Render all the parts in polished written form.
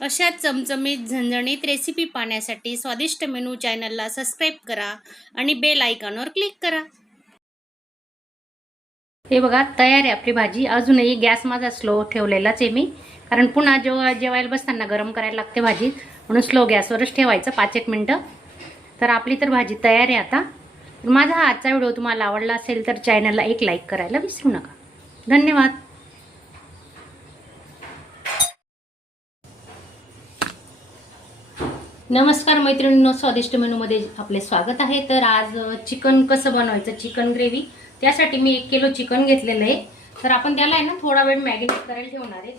अशा चमचमीत झणझणीत रेसिपी पाहण्यासाठी स्वादिष्ट मेनू चॅनलला सबस्क्राईब करा आणि बेल आयकॉनवर क्लिक करा। हे बघा तयार आहे आपली भाजी। अजूनही गॅस माझा स्लो ठेवलेलाच आहे मी, कारण पुन्हा जेवायला बसताना गरम करायला लागते भाजी, म्हणून स्लो गॅसवरच ठेवायचं 5-1 मिनिटं। तर आपली तर भाजी तयार आहे आता। माझा हा आजचा व्हिडिओ तुम्हाला आवडला असेल तर चॅनलला एक लाईक करायला विसरू नका। धन्यवाद। नमस्कार मैत्रिणींनो, स्वादिष्ट मेनूमध्ये आपले स्वागत आहे। तर आज चिकन कसं बनवायचं, चिकन ग्रेव्ही, त्यासाठी मी 1 किलो चिकन घेतलेलं आहे। तर आपण त्याला आहे ना थोडा वेळ मॅरिनेट करायला ठेवणार आहे।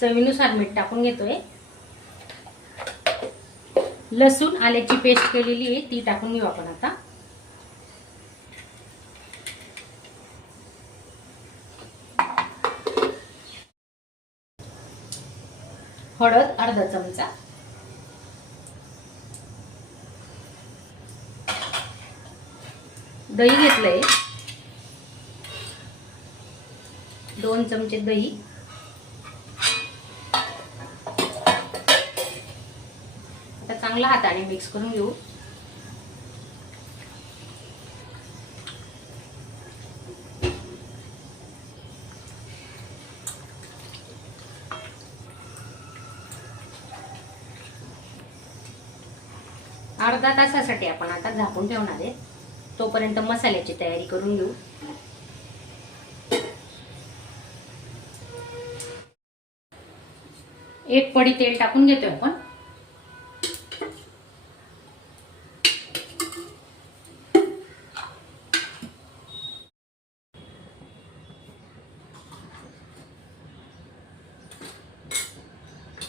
चवीनुसार मीठ टाकून घेतोय। लसूण आल्याची पेस्ट केलेली आहे ती टाकून घेऊ आपण आता। हळद अर्धा चमचा, दही घेतलंय 2 चमचे दही, आता चांगला हाताने मिक्स करून घेऊ। अर्धा तासासाठी आपण आता झाकून ठेवणार आहे, तोपर्यंत मसाल्याची तयारी करून घेऊ। एक पडी तेल टाकून घेतोय आपण।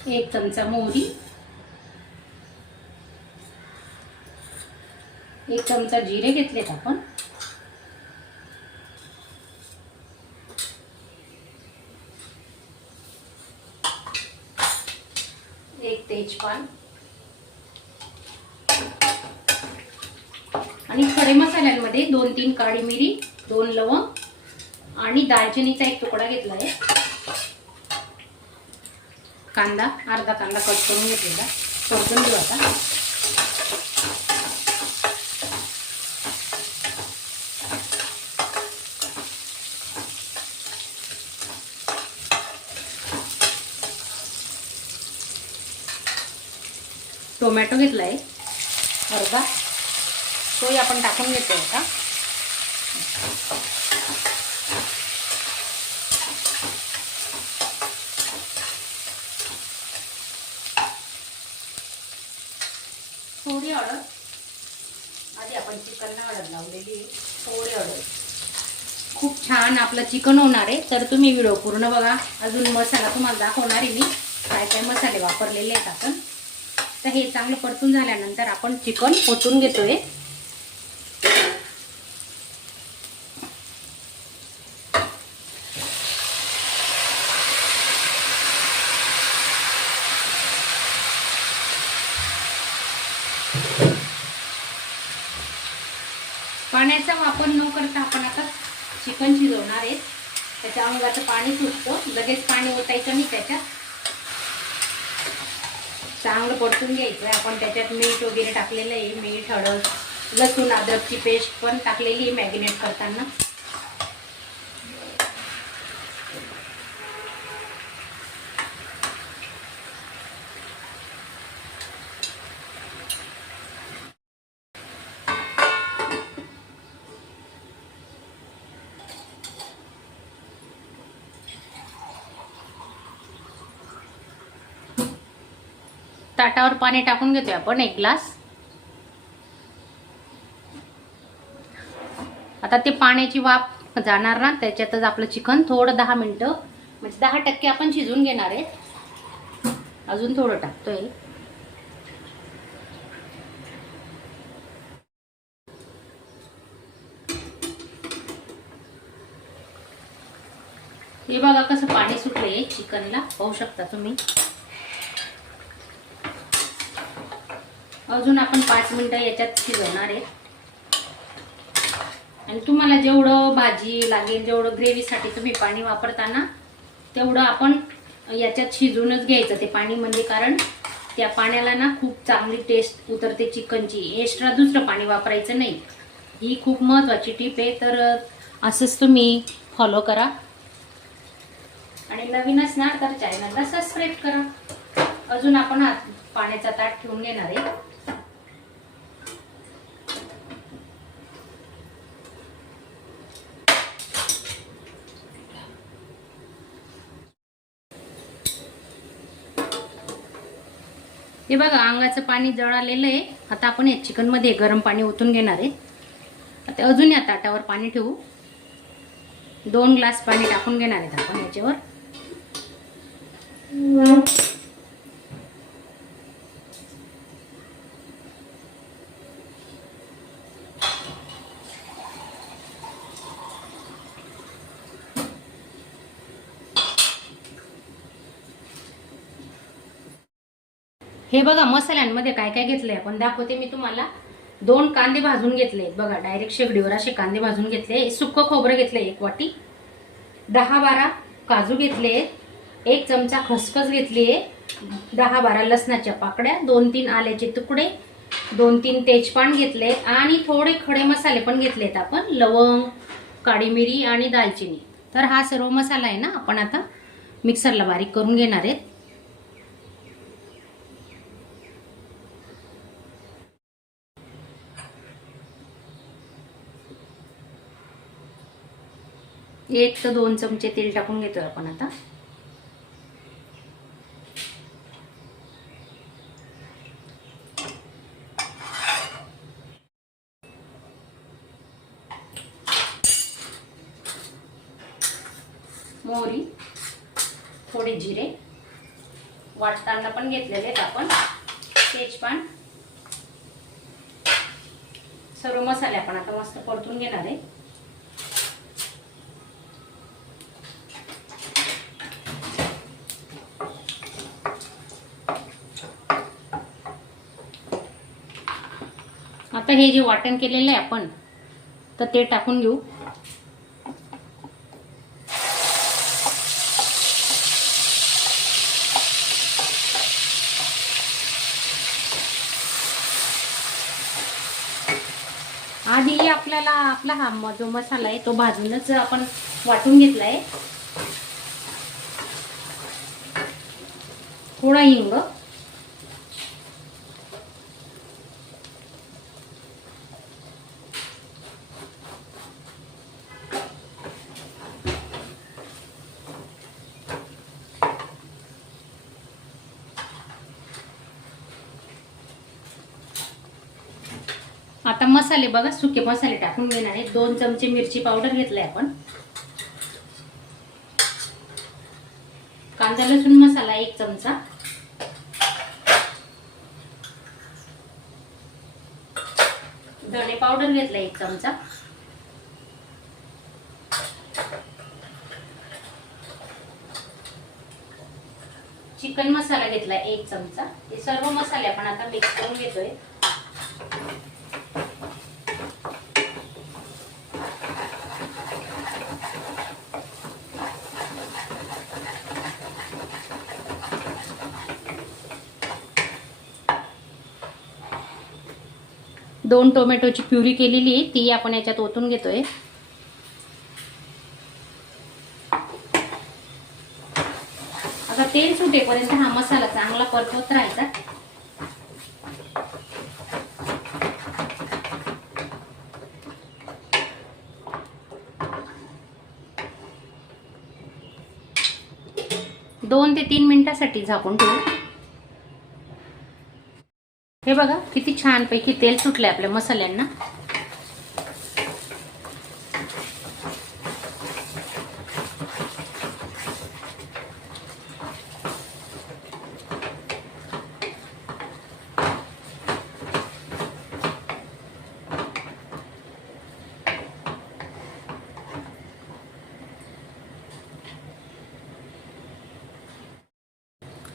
एक चमचा मोहरी, 1 चमचा जिरे घेतलेत आपण, 1 तेजपान आणि खडे मसाल्यांमध्ये 2-3 काळी मिरी, 2 लवंग आणि दालचिनीचा 1 तुकडा घेतला आहे। कांदा अर्धा कांदा कट करून घेतलेला, परतून घेऊ आता। टोमॅटो घेतलाय अर्धा, तोही आपण टाकून घेतो आता। थोडी हळद, आधी आपण चिकनला हळद लावलेली आहे, थोडी हळद। खूप छान आपलं चिकन होणार आहे, तर तुम्ही व्हिडिओ पूर्ण बघा। अजून मसाला तुम्हाला दाखवणार आहे मी, काय काय मसाले वापरलेले आहेत आपण। तर हे चांगलं परतून झाल्यानंतर आपण चिकन ओतून घेतोय। पाण्याचा वापर न करता आपण आता चिकन शिजवणार आहे। त्याच्या अंगाचं पाणी सुटतं, लगेच पाणी ओतायचं नाही त्याच्यात। चांगलं परतून घ्यायचं आहे आपण। त्याच्यात मीठ वगैरे टाकलेलं आहे, मीठ, हळद, लसूण अद्रकची पेस्ट पण टाकलेली आहे मॅरिनेट करताना। ताटावर पाणी टाकून घेतोय आपण 1 ग्लास। आता ते पाण्याची वाफ जाणार ना, त्याच्यातच आपलं चिकन थोडं 10 मिनिटं म्हणजे 10% आपण शिजून घेणार आहे। अजून थोडं टाकतोय। हे बघा कसं पाणी सुटलंय चिकनला, पाहू शकता तुम्ही। अजून आपण 5 मिनिटं याच्यात शिजवणार आहे। आणि तुम्हाला जेवढं भाजी लागेल, जेवढं ग्रेव्हीसाठी तुम्ही पाणी वापरताना तेवढं आपण याच्यात शिजूनच घ्यायचं ते पाणी, म्हणजे कारण त्या पाण्याला ना खूप चांगली टेस्ट उतरते चिकनची. एक्स्ट्रा दुसरं पाणी वापरायचं नाही. ही खूप महत्त्वाची टीप आहे. तर असंच तुम्ही फॉलो करा आणि नवीन असणार तर चॅनलला सबस्क्राईब करा. अजून आपण पाण्याचा ताट ठेवून घेणार आहे. हे बघा अंगाचं पाणी जळालेलं आहे. आता आपण या चिकनमध्ये गरम पाणी ओतून घेणार आहे. आता अजून या ताटावर पाणी ठेवू. 2 ग्लास पाणी टाकून घेणार आहेत आपण याच्यावर. हे बघा मसाल्यांमध्ये काय काय घेतलंय आपण दाखवते मी तुम्हाला. 2 कांदे भाजून घेतले बघा, डायरेक्ट शेगडीवर असे कांदे भाजून घेतले. सुक्क खोबरं घेतलंय 1 वाटी. 10-12 काजू घेतले. 1 चमचा खसखस घेतली आहे. 10-12 लसणाच्या पाकड्या, 2-3 आल्याचे तुकडे, 2-3 तेजपान घेतले आणि थोडे खडे मसाले पण घेतलेत आपण. लवंग, काळी मिरी आणि दालचिनी. तर हा सर्व मसाला आहे ना आपण आता मिक्सरला बारीक करून घेणार आहेत. एक ते 2 चमचे तेल टाकून घेतोय आपण आता. मोहरी, थोडे जिरे वाटताना पण घेतलेले आहेत आपण. तेजपान, सर्व मसाले आपण आता मस्त परतून घेणार आहे. आता हे जे वाटण केलेलं आहे आपण तर ते टाकून घेऊ. आधी आपल्याला आपला हा जो मसाला आहे तो भाजूनच आपण वाटून घेतलाय. थोडा हिंग, आता मसाले बघा सुके मसाले टाकून घेणार आहे. 2 चमचे मिरची पावडर घेतलाय आपण. कांदा लसूण मसाला 1 चमचा. धणे पावडर घेतला 1 चमचा. चिकन मसाला घेतला 1 चमचा. हे सर्व मसाले आपण आता मिक्स करून घेतोय. दोन टोमॅटोची प्युरी केलेली आहे ती आपण याच्यात ओतून घेतोय. आता तेल सुटेपर्यंत हा मसाला चांगला परतवत राहायचा. दोन ते 3 मिनिटांसाठी झाकून ठेवू. हे बघा किती छान पैकी तेल सुटले आपल्या मसाल्यांना.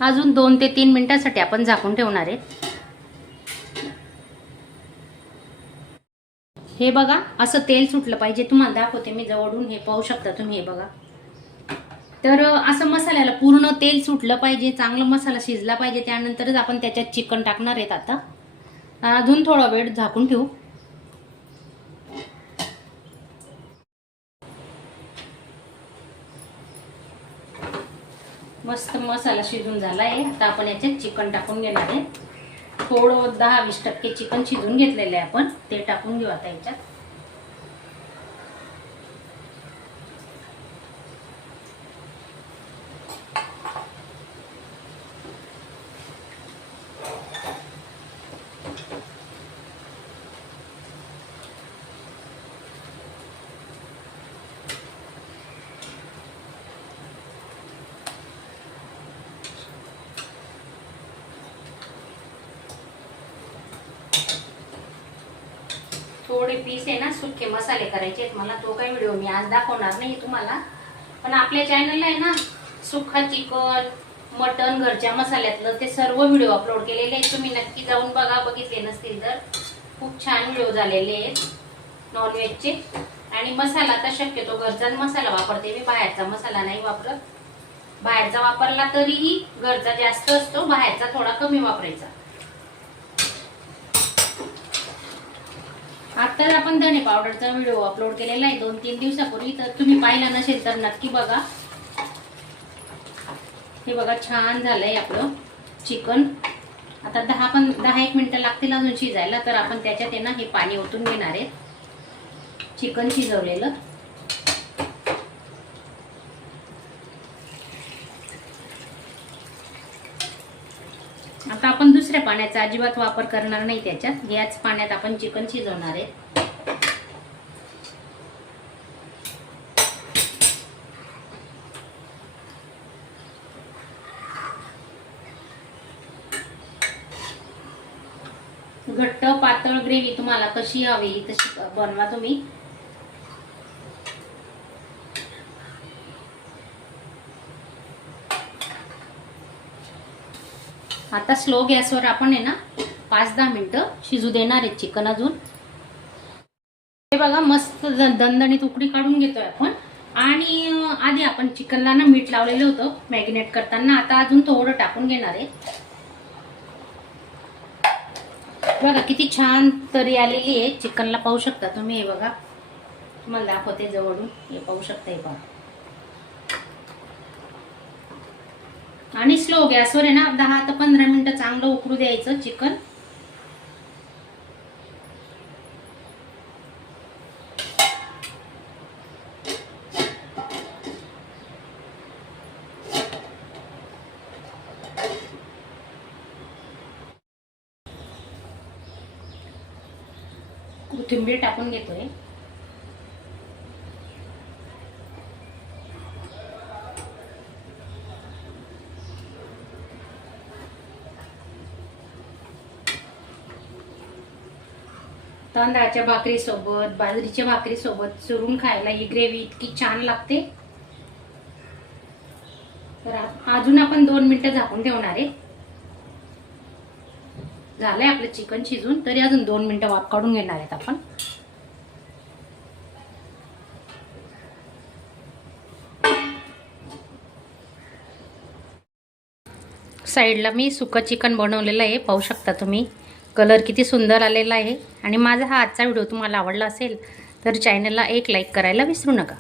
अजून 2 ते 3 मिनिटांसाठी आपण झाकून ठेवणार आहे. हे बघा असं तेल सुटलं पाहिजे. तुम्हाला दाखवते मी जवळून, हे पाहू शकता तुम्ही. हे बघा तर असं मसाल्याला पूर्ण तेल सुटलं पाहिजे, चांगला मसाला शिजला पाहिजे, त्यानंतरच आपण त्याच्यात चिकन टाकणार आहेत. आता अजून थोडा वेळ झाकून ठेवू. मस्त मसाला शिजून झाला आहे. आता आपण याच्यात चिकन टाकून घेणार आहे. थोडं 10-20% चिकन शिजून घेतलेलं आहे आपण, ते टाकून घेऊ आता याच्यात. थोडे पीस आहे ना सुके मसाले करायचे आहेत मला. तो काही व्हिडिओ मी आज दाखवणार नाही तुम्हाला, पण आपल्या चॅनलला आहे ना सुक्का चिकन, मटन, घरच्या मसाल्यातलं ते सर्व व्हिडिओ अपलोड केलेले आहेत. तुम्ही नक्की जाऊन बघा, बघितले नसतील तर. खूप छान व्हिडिओ झालेले आहेत नॉनव्हेजचे. आणि मसाला तर शक्यतो घरचाच मसाला वापरते मी, बाहेरचा मसाला नाही वापरत. बाहेरचा वापरला तरीही घरचा जास्त असतो, बाहेरचा थोडा कमी वापरायचा. आता आपण धने पावडरचा व्हिडिओ अपलोड केलेला आहे 2-3 दिवसापूर्वी, तर तुम्ही पाहिला नसेल तर नक्की बघा. हे बघा छान झालंय आपलं चिकन. आता 10-1 मिनिटं लागतील अजून शिजायला. तर आपण त्याच्यात आहे ना हे पाणी ओतून घेणार आहे, चिकन शिजवलेलं. आता आपण दुसऱ्या पाण्याचा अजिबात वापर करणार नाही त्याच्यात. याच पाण्यात आपण चिकन शिजवणार आहे. घट्ट पातळ ग्रेव्ही तुम्हाला कशी हवी तशी बनवा तुम्ही. आता स्लो गॅसवर आपण आहे ना 5-10 मिनिटं शिजू देणार आहे चिकन. अजून हे बघा मस्त दणदणीत उकडी काढून घेतोय आपण. आणि आधी आपण चिकनला ना मीठ लावलेलं होतं मॅरिनेट करताना. आता अजून थोडं टाकून घेणार आहे. बघा किती छान तरी आलेली आहे चिकनला, पाहू शकता तुम्ही. हे बघा तुम्हाला दाखवते जवळून, हे पाहू शकता. हे बघा. आणि स्लो गॅसवर आहे ना 10 ते 15 मिनिटं चांगलं उकळू द्यायचं चिकन. कोथिंबीर टाकून घेतोय. तांदळाच्या भाकरी सोबत, बाजरीच्या भाकरी सोबत चुरून खायला ही ग्रेव्ही इतकी छान लागते. तर अजून आपण 2 मिनिटं झाकून ठेवणार आहे. झालंय आपलं चिकन शिजून, तरी अजून 2 मिनिटं वाफ काढून घेणार आहेत आपण. साईडला मी सुकं चिकन बनवलेलं आहे, पाहू शकता तुम्ही. कलर किती सुंदर आलेला आहे. आणि माझा हा आजचा व्हिडिओ तुम्हाला आवडला असेल तर चॅनलला एक लाईक करायला विसरू नका.